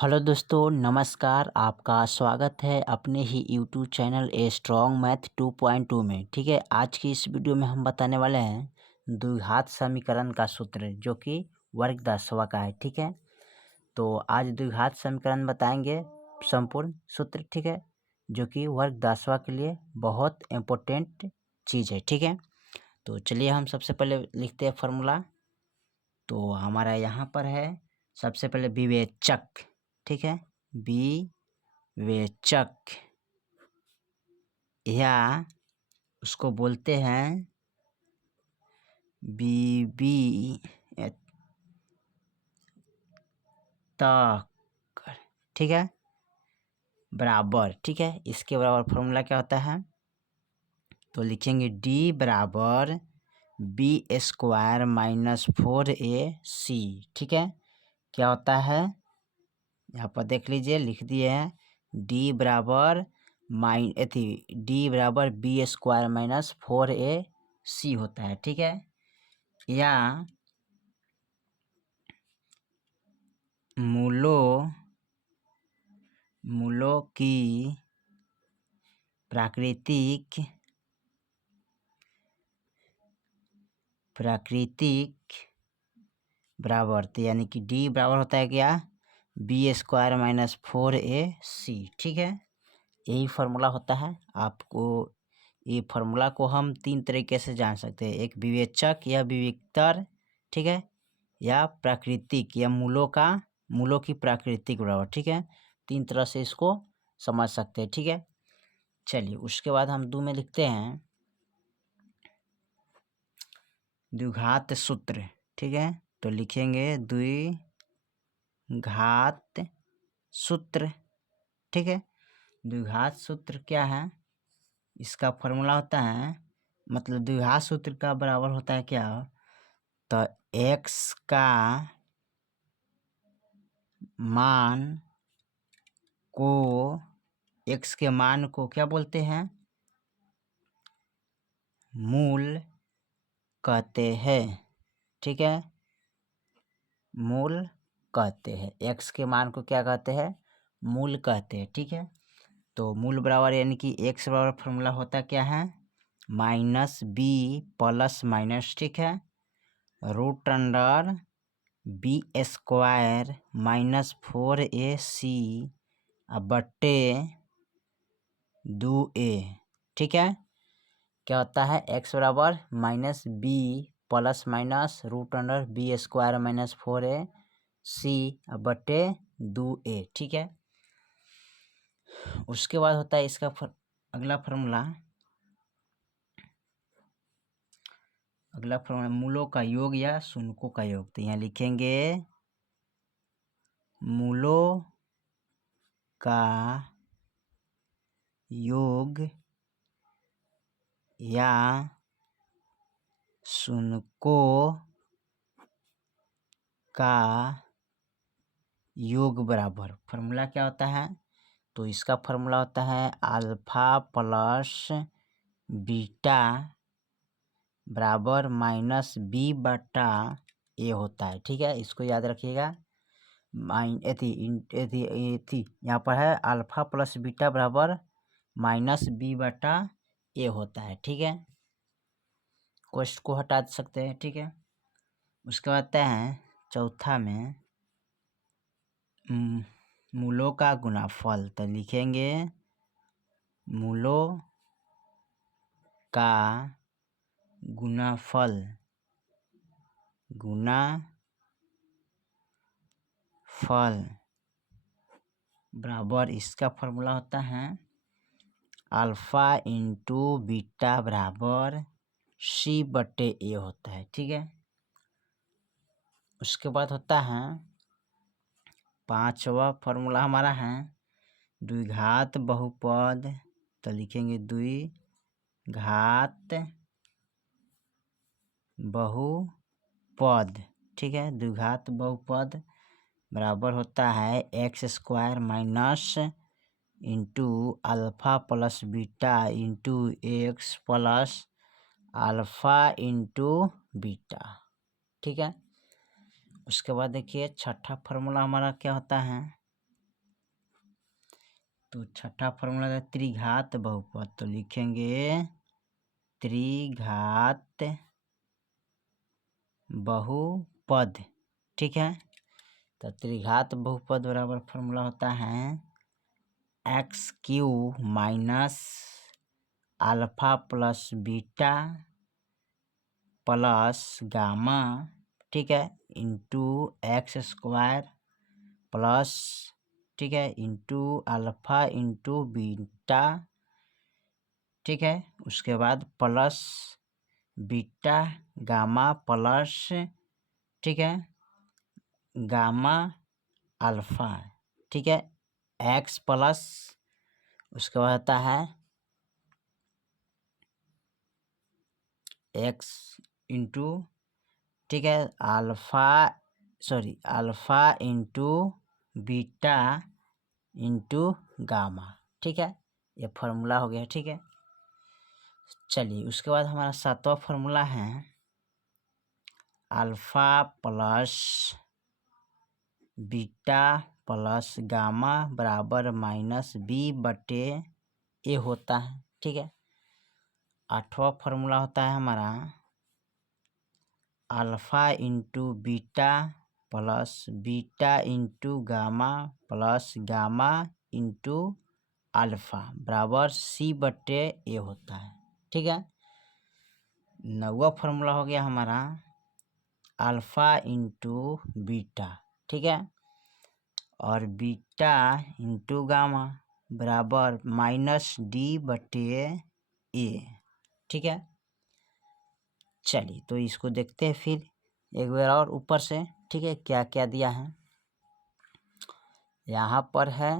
Hello दोस्तों, नमस्कार। आपका स्वागत है अपने ही YouTube channel A strong math 2.2 में। ठीक है, आज की इस वीडियो में हम बताने वाले हैं द्विघात समीकरण का सूत्र जो कि वर्ग दसवां का है। ठीक है, तो आज द्विघात समीकरण बताएंगे, संपूर्ण सूत्र। ठीक है, जो कि वर्ग दसवां के लिए बहुत इम्पोर्टेंट चीज़ है। ठीक है, तो चलिए हम सबसे पहले लिखते हैं फार्मूला। तो हमारा यहाँ पर है सबसे पहले विवेचक। ठीक है, विवेचक या उसको बोलते हैं विवितक। ठीक है, बराबर। ठीक है, इसके बराबर फॉर्मूला क्या होता है, तो लिखेंगे डी बराबर बी स्क्वायर माइनस 4ac। ठीक है, क्या होता है यहाँ पर देख लीजिए, लिख दिए हैं डी बराबर डी बराबर बी स्क्वायर माइनस 4ac होता है। ठीक है, या मूलों की प्राकृतिक बराबर, तो यानी कि डी बराबर होता है क्या, बी स्क्वायर माइनस 4ac। ठीक है, यही फार्मूला होता है। आपको ये फार्मूला को हम तीन तरीके से जान सकते हैं, एक विवेचक या विविक्तर, ठीक है, या प्राकृतिक या मूलों की प्राकृतिक बराबर। ठीक है, तीन तरह से इसको समझ सकते हैं। ठीक है, चलिए उसके बाद हम दो में लिखते हैं द्विघात सूत्र। ठीक है, तो लिखेंगे द्विघात सूत्र। ठीक है, द्विघात सूत्र क्या है, इसका फॉर्मूला होता है, मतलब द्विघात सूत्र का बराबर होता है क्या, तो x का मान को x के मान को क्या बोलते हैं, मूल कहते हैं। ठीक है, मूल कहते हैं, x के मान को क्या कहते हैं, मूल कहते हैं। ठीक है, तो मूल बराबर यानी कि x बराबर फॉर्मूला होता क्या है, माइनस बी प्लस माइनस, ठीक है, root under B square minus 4ac बट्टे 2a। ठीक है, क्या होता है, x बराबर minus B plus minus root under B square minus 4ac बट्टे 2a। ठीक है, उसके बाद होता है इसका अगला फार्मूला मूलों का योग या शून्यों का योग। तो यहाँ लिखेंगे मूलों का योग या शून्यों का योग बराबर, फार्मूला क्या होता है, तो इसका फार्मूला होता है अल्फा प्लस बीटा बराबर माइनस बी बटा ए होता है। ठीक है, इसको याद रखिएगा। यहाँ पर है अल्फा प्लस बीटा बराबर माइनस बी बटा ए होता है। ठीक है, क्वेश्चन को हटा सकते हैं। ठीक है, उसके बाद है चौथा में मूलों का गुणाफल। तो लिखेंगे मूलों का गुणाफल बराबर, इसका फॉर्मूला होता है अल्फा इंटू बीटा बराबर सी बटे ए होता है। ठीक है, उसके बाद होता है पांचवा फॉर्मूला हमारा है द्विघात बहुपद। तो लिखेंगे द्विघात बहुपद। ठीक है, द्विघात बहुपद बराबर होता है x square minus into alpha plus beta into x plus alpha into beta. ठीक है, उसके बाद देखिए छठा फार्मूला हमारा क्या होता है, तो छठा फॉर्मूला है त्रिघात बहुपद, तो लिखेंगे त्रिघात बहुपद। ठीक है, तो त्रिघात बहुपद बराबर फॉर्मूला होता है x Q minus alpha plus beta plus gamma, ठीक है, इंटू एक्स स्क्वायर प्लस, ठीक है, इंटू अल्फा इंटू बीटा, ठीक है, उसके बाद प्लस बीटा गामा प्लस, ठीक है, गामा अल्फा, ठीक है, एक्स प्लस उसके बाद आता है एक्स इंटू, ठीक है, alpha into beta into gamma. ठीक है, ये फार्मूला हो गया। ठीक है, चलिए उसके बाद हमारा सातवां फार्मूला है alpha plus beta plus gamma बराबर माइनस बी बटे ए होता है। ठीक है, आठवां फार्मूला होता है हमारा alpha into beta plus beta into gamma plus gamma into alpha बराबर सी बटे ए होता है। ठीक है, नौवां फार्मूला हो गया हमारा अल्फा इंटू बीटा, ठीक है, और बीटा इंटू गामा बराबर माइनस डी बटे ए। ठीक है, चलिए तो इसको देखते हैं फिर एक बार और ऊपर से। ठीक है, क्या क्या दिया है यहाँ पर है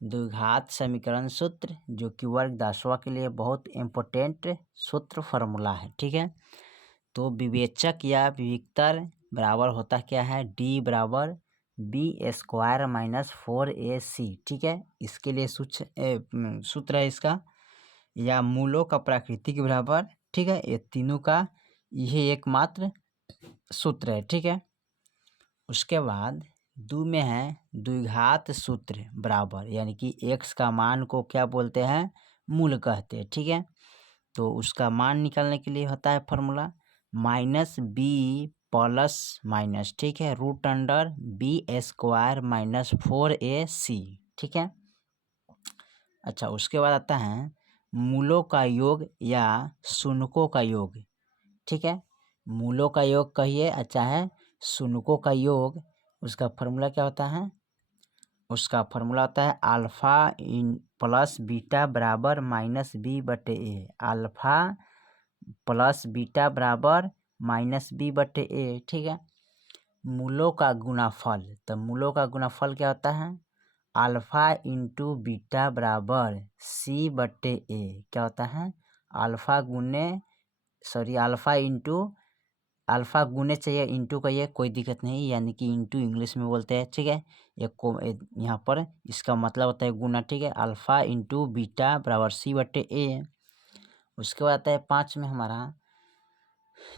द्विघात समीकरण सूत्र, जो कि वर्ग 10वां के लिए बहुत इम्पोर्टेंट सूत्र फार्मूला है। ठीक है, तो विवेचक या विविक्तर बराबर होता क्या है, डी बराबर बी स्क्वायर माइनस 4ac। ठीक है, इसके लिए सूत्र है इसका, या मूलों का प्राकृतिक बराबर। ठीक है, ये तीनों का यही एकमात्र सूत्र है। ठीक है, उसके बाद दो में है द्विघात सूत्र बराबर, यानी कि x का मान को क्या बोलते हैं, मूल कहते हैं। ठीक है, तो उसका मान निकालने के लिए होता है formula minus B plus minus, ठीक है, root under B square minus 4ac। ठीक है, अच्छा उसके बाद आता है मूलों का योग या शून्यों का योग। ठीक है, मूलों का योग कहिए, अच्छा है शून्यों का योग, उसका फार्मूला क्या होता है, उसका फार्मूला होता है अल्फा इन प्लस बीटा बराबर माइनस बी बटे ए। अल्फा प्लस बीटा बराबर माइनस बी बटे ए। ठीक है, मूलों का गुणाफल, तो मूलों का गुणाफल क्या होता है, अल्फा इंटू बीटा बराबर सी बटे ए। क्या होता है, अल्फा अल्फा गुने चाहिए, इंटू कहिए, कोई दिक्कत नहीं, यानी कि इंटू इंग्लिश में बोलते हैं। ठीक है, यहाँ पर इसका मतलब होता है गुना। ठीक है, अल्फा इंटू बीटा बराबर सी बटे ए। उसके बाद आता है 5 में हमारा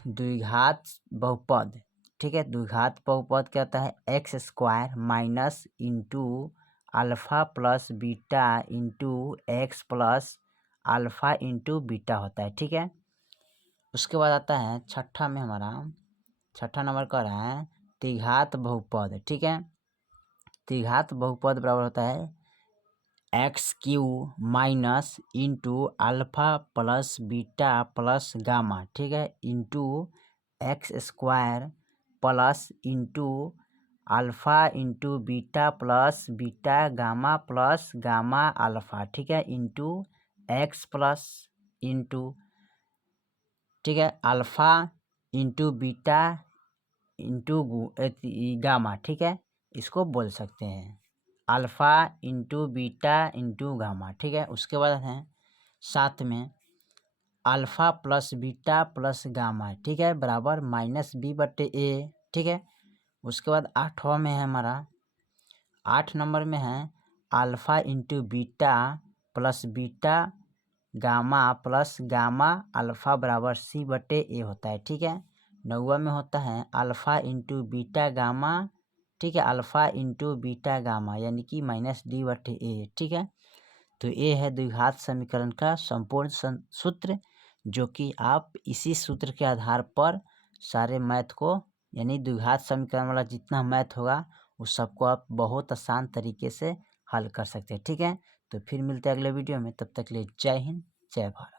द्विघात बहुपद। ठीक है, द्विघात बहुपद क्या होता है, x square minus into alpha plus beta into x plus alpha into beta होता है। ठीक है, उसके बाद आता है छठा में हमारा, छठा नंबर का रहा है त्रिघात बहुपद। ठीक है, त्रिघात बहुपद बराबर होता है x Q minus into alpha plus beta plus gamma, ठीक है, into x square plus into alpha into beta plus beta gamma plus gamma alpha, ठीक है, इंटू एक्स प्लस इंटू, ठीक है, alpha into beta into gamma. ठीक है, इसको बोल सकते हैं alpha into beta into gamma. ठीक है, उसके बाद है 7 में alpha plus beta plus gamma, ठीक है, बराबर माइनस बी बटे ए। ठीक है, उसके बाद 8वां में है हमारा, 8 नंबर में है alpha into beta plus beta gamma plus gamma alpha बराबर सी बटे ए होता है। ठीक है, 9वां में होता है अल्फा इंटू बीटा गामा, ठीक है, अल्फा इंटू बीटा गामा यानी कि माइनस डी बटे ए। ठीक है, तो ये है द्विघात समीकरण का संपूर्ण सूत्र, जो कि आप इसी सूत्र के आधार पर सारे मैथ को, यानी द्विघात समीकरण वाला जितना मैथ होगा उस सबको आप बहुत आसान तरीके से हल कर सकते हैं। ठीक है, तो फिर मिलते हैं अगले वीडियो में, तब तक के लिए जय हिंद, जय भारत।